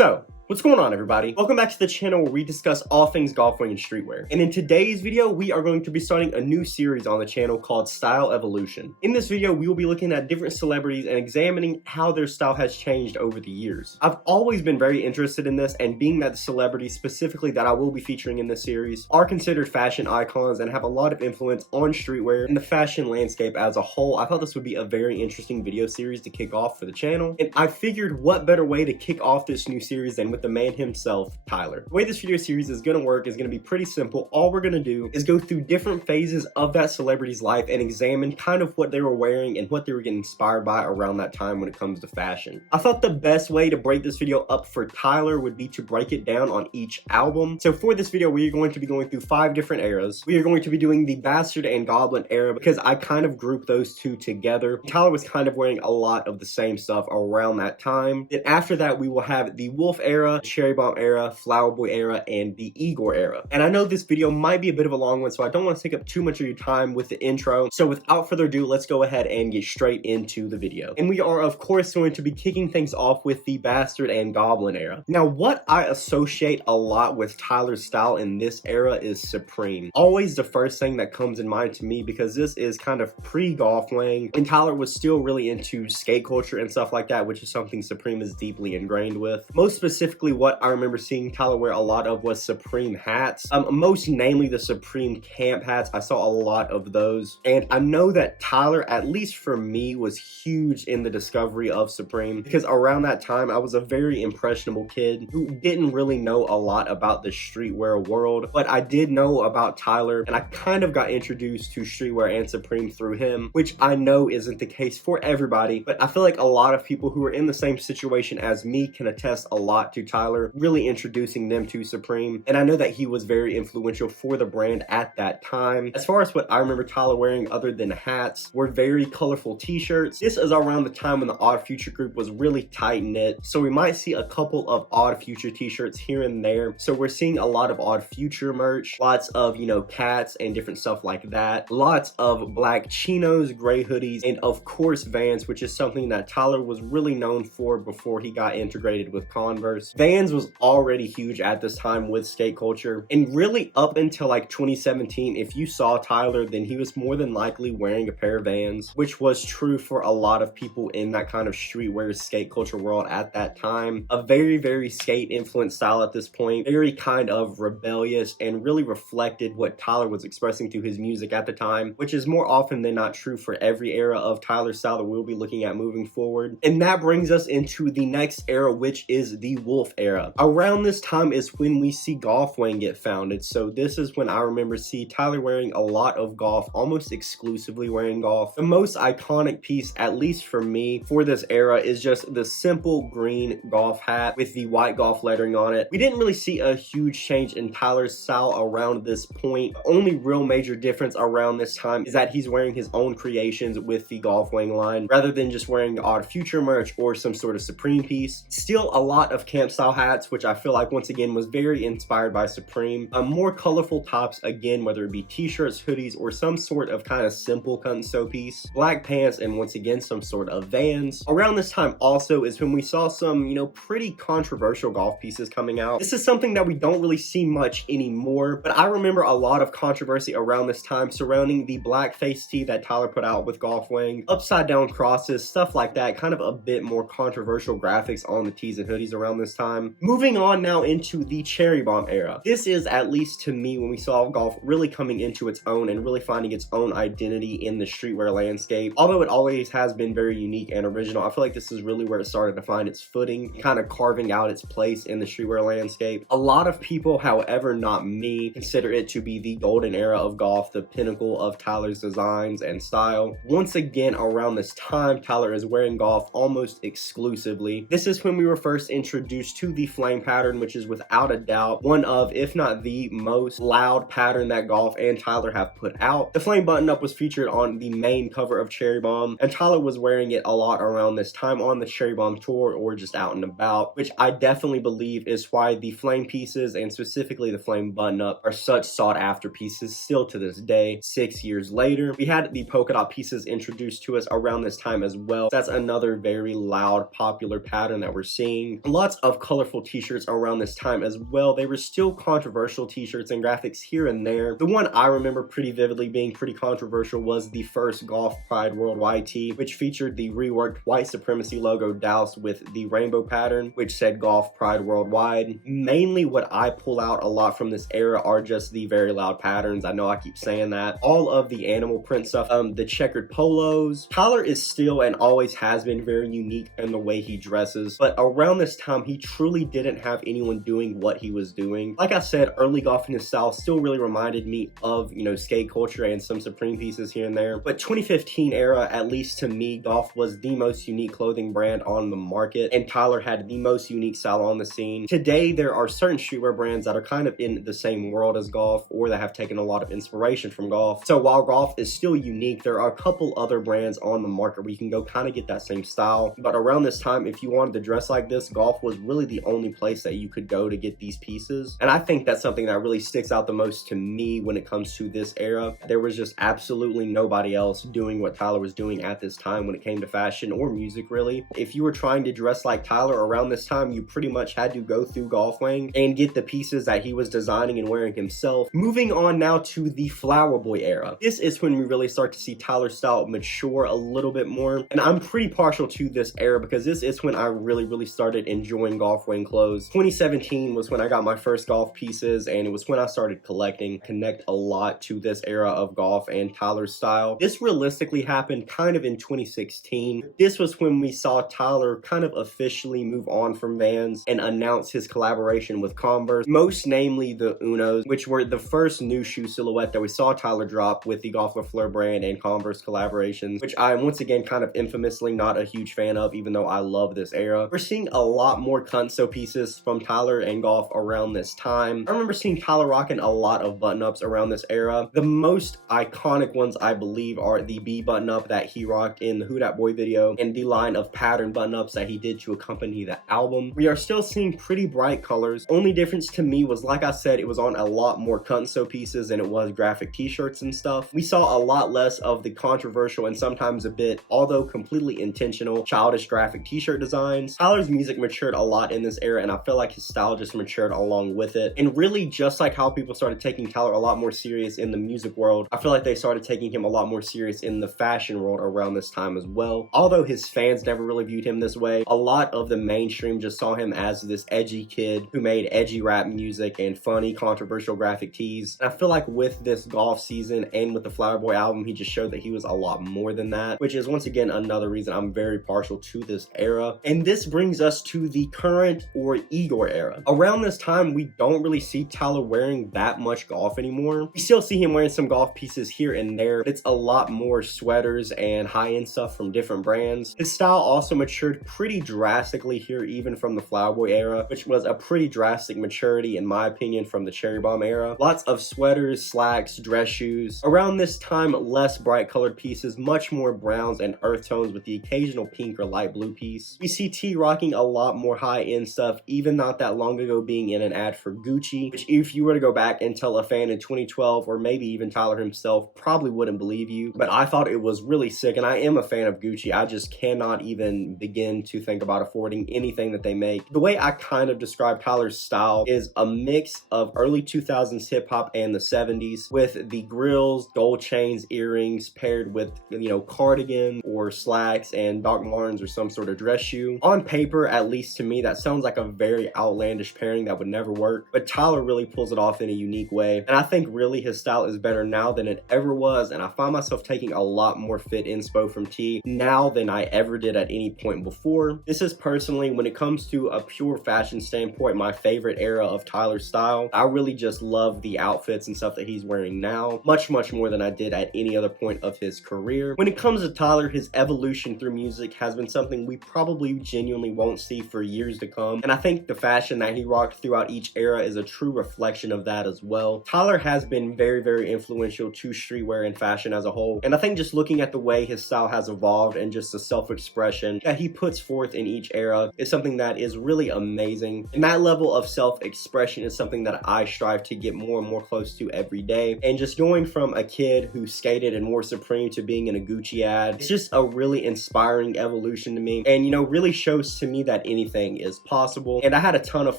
So, what's going on, everybody? Welcome back to the channel where we discuss all things Golf Wang and streetwear. And in today's video, we are going to be starting a new series on the channel called Style Evolution. In this video, we will be looking at different celebrities and examining how their style has changed over the years. I've always been very interested in this, and being that the celebrities specifically that I will be featuring in this series are considered fashion icons and have a lot of influence on streetwear and the fashion landscape as a whole, I thought this would be a very interesting video series to kick off for the channel. And I figured what better way to kick off this new series than with the man himself, Tyler. The way this video series is going to work is going to be pretty simple. All we're going to do is go through different phases of that celebrity's life and examine kind of what they were wearing and what they were getting inspired by around that time when it comes to fashion. I thought the best way to break this video up for Tyler would be to break it down on each album. So for this video, we are going to be going through 5 different eras. We are going to be doing the Bastard and Goblin era because I kind of grouped those two together. Tyler was kind of wearing a lot of the same stuff around that time. Then after that, we will have the Wolf era, Cherry Bomb era, Flower Boy era, and the Igor era. And I know this video might be a bit of a long one, so I don't want to take up too much of your time with the intro. So without further ado, let's go ahead and get straight into the video. And we are, of course, going to be kicking things off with the Bastard and Goblin era. Now, what I associate a lot with Tyler's style in this era is Supreme. Always the first thing that comes in mind to me, because this is kind of pre-Golf Wang, and Tyler was still really into skate culture and stuff like that, which is something Supreme is deeply ingrained with. Most specifically, what I remember seeing Tyler wear a lot of was Supreme hats, most namely the Supreme camp hats. I saw a lot of those, and I know that Tyler, at least for me, was huge in the discovery of Supreme, because around that time I was a very impressionable kid who didn't really know a lot about the streetwear world, but I did know about Tyler, and I kind of got introduced to streetwear and Supreme through him, which I know isn't the case for everybody, but I feel like a lot of people who are in the same situation as me can attest a lot to Tyler really introducing them to Supreme, and I know that he was very influential for the brand at that time. As far as what I remember Tyler wearing other than hats were very colorful t-shirts. This is around the time when the Odd Future group was really tight-knit, so we might see a couple of Odd Future t-shirts here and there. So we're seeing a lot of Odd Future merch, lots of, you know, cats and different stuff like that, lots of black chinos, gray hoodies, and of course Vans, which is something that Tyler was really known for before he got integrated with Converse. Vans was already huge at this time with skate culture, and really up until like 2017, if you saw Tyler, then he was more than likely wearing a pair of Vans, which was true for a lot of people in that kind of streetwear skate culture world at that time. A very skate influenced style at this point, very kind of rebellious, and really reflected what Tyler was expressing through his music at the time, which is more often than not true for every era of Tyler's style that we'll be looking at moving forward. And that brings us into the next era, which is the Wolf era. Around this time is when we see Golf Wang get founded, so this is when I remember see Tyler wearing a lot of golf, almost exclusively wearing golf. The most iconic piece, at least for me, for this era is just the simple green golf hat with the white golf lettering on it. We didn't really see a huge change in Tyler's style around this point. The only real major difference around this time is that he's wearing his own creations with the Golf Wang line, rather than just wearing the Odd Future merch or some sort of Supreme piece. Still a lot of camp style hats, which I feel like once again was very inspired by Supreme. More colorful tops, again, whether it be t-shirts, hoodies, or some sort of kind of simple cut and sew piece. Black pants, and once again some sort of Vans. Around this time also is when we saw some, you know, pretty controversial golf pieces coming out. This is something that we don't really see much anymore, but I remember a lot of controversy around this time surrounding the blackface tee that Tyler put out with Golf Wang, upside down crosses, stuff like that, kind of a bit more controversial graphics on the tees and hoodies around this time. Moving on now into the Cherry Bomb era. This is, at least to me, when we saw golf really coming into its own and really finding its own identity in the streetwear landscape. Although it always has been very unique and original, I feel like this is really where it started to find its footing, kind of carving out its place in the streetwear landscape. A lot of people, however not me, consider it to be the golden era of golf, the pinnacle of Tyler's designs and style. Once again, around this time, Tyler is wearing golf almost exclusively. This is when we were first introduced to the flame pattern, which is without a doubt one of, if not the most loud pattern that Golf and Tyler have put out. The flame button up was featured on the main cover of Cherry Bomb, and Tyler was wearing it a lot around this time on the Cherry Bomb tour or just out and about, which I definitely believe is why the flame pieces, and specifically the flame button up, are such sought after pieces still to this day. 6 years later, we had the polka dot pieces introduced to us around this time as well. That's another very loud, popular pattern that we're seeing. Lots of of colorful t-shirts around this time as well. They were still controversial t-shirts and graphics here and there. The one I remember pretty vividly being pretty controversial was the first Golf Pride Worldwide tee, which featured the reworked white supremacy logo doused with the rainbow pattern, which said Golf Pride Worldwide. Mainly what I pull out a lot from this era are just the very loud patterns. I know I keep saying that. All of the animal print stuff, the checkered polos. Tyler is still and always has been very unique in the way he dresses, but around this time he truly didn't have anyone doing what he was doing. Like I said, early golf in his style still really reminded me of, you know, skate culture and some Supreme pieces here and there. But 2015 era, at least to me, Golf was the most unique clothing brand on the market, and Tyler had the most unique style on the scene. Today, there are certain streetwear brands that are kind of in the same world as Golf, or that have taken a lot of inspiration from Golf. So while Golf is still unique, there are a couple other brands on the market where you can go kind of get that same style. But around this time, if you wanted to dress like this, Golf was really the only place that you could go to get these pieces. And I think that's something that really sticks out the most to me when it comes to this era. There was just absolutely nobody else doing what Tyler was doing at this time when it came to fashion or music, really. If you were trying to dress like Tyler around this time, you pretty much had to go through Golf Wang and get the pieces that he was designing and wearing himself. Moving on now to the Flower Boy era. This is when we really start to see Tyler's style mature a little bit more, and I'm pretty partial to this era because this is when I really started enjoying Golf Wang clothes. 2017 was when I got my first golf pieces, and it was when I started collecting. Connect a lot to this era of golf and Tyler's style. This realistically happened kind of in 2016. This was when we saw Tyler kind of officially move on from Vans and announce his collaboration with Converse, most namely the Unos, which were the first new shoe silhouette that we saw Tyler drop with the GOLF le FLEUR brand and Converse collaborations, which I am once again kind of infamously not a huge fan of, even though I love this era. We're seeing a lot more Kunso pieces from Tyler and Golf around this time. I remember seeing Tyler rocking a lot of button-ups around this era. The most iconic ones, I believe, are the B button-up that he rocked in the Who Dat Boy video and the line of pattern button-ups that he did to accompany the album. We are still seeing pretty bright colors. Only difference to me was, like I said, it was on a lot more Kunso pieces than it was graphic t-shirts and stuff. We saw a lot less of the controversial and sometimes a bit, although completely intentional, childish graphic t-shirt designs. Tyler's music matured a lot in this era, and I feel like his style just matured along with it. And really, just like how people started taking Tyler a lot more serious in the music world, I feel like they started taking him a lot more serious in the fashion world around this time as well. Although his fans never really viewed him this way, a lot of the mainstream just saw him as this edgy kid who made edgy rap music and funny, controversial graphic tees. And I feel like with this golf season and with the Flower Boy album, he just showed that he was a lot more than that, which is once again another reason I'm very partial to this era. And this brings us to the current or Igor era. Around this time, we don't really see Tyler wearing that much golf anymore. We still see him wearing some golf pieces here and there, but it's a lot more sweaters and high-end stuff from different brands. His style also matured pretty drastically here, even from the Flower Boy era, which was a pretty drastic maturity in my opinion from the Cherry Bomb era. Lots of sweaters, slacks, dress shoes. Around this time, less bright colored pieces, much more browns and earth tones with the occasional pink or light blue piece. We see T rocking a lot more high-end stuff, even not that long ago being in an ad for Gucci, which if you were to go back and tell a fan in 2012, or maybe even Tyler himself, probably wouldn't believe you. But I thought it was really sick, and I am a fan of Gucci. I just cannot even begin to think about affording anything that they make. The way I kind of describe Tyler's style is a mix of early 2000s hip-hop and the 70s, with the grills, gold chains, earrings, paired with, you know, cardigan or slacks and Doc Martens or some sort of dress shoe. On paper, at least to me, that sounds like a very outlandish pairing that would never work, but Tyler really pulls it off in a unique way, and I think really his style is better now than it ever was, and I find myself taking a lot more fit inspo from T now than I ever did at any point before. This is personally, when it comes to a pure fashion standpoint, my favorite era of Tyler's style. I really just love the outfits and stuff that he's wearing now, much more than I did at any other point of his career. When it comes to Tyler, his evolution through music has been something we probably genuinely won't see for years to come, and I think the fashion that he rocked throughout each era is a true reflection of that as well. Tyler has been very influential to streetwear and fashion as a whole, and I think just looking at the way his style has evolved and just the self-expression that he puts forth in each era is something that is really amazing, and that level of self-expression is something that I strive to get more and more close to every day. And just going from a kid who skated and wore Supreme to being in a Gucci ad, it's just a really inspiring evolution to me, and you know, really shows to me that anything is as possible. And I had a ton of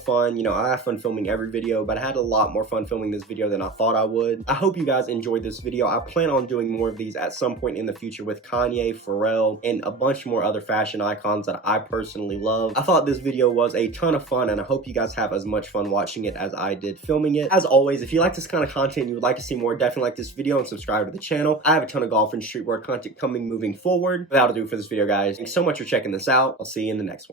fun. You know, I have fun filming every video, but I had a lot more fun filming this video than I thought I would. I hope you guys enjoyed this video. I plan on doing more of these at some point in the future with Kanye, Pharrell, and a bunch more other fashion icons that I personally love. I thought this video was a ton of fun, and I hope you guys have as much fun watching it as I did filming it. As always, if you like this kind of content and you would like to see more, definitely like this video and subscribe to the channel. I have a ton of golf and streetwear content coming moving forward. That'll do for this video, guys. Thanks so much for checking this out. I'll see you in the next one.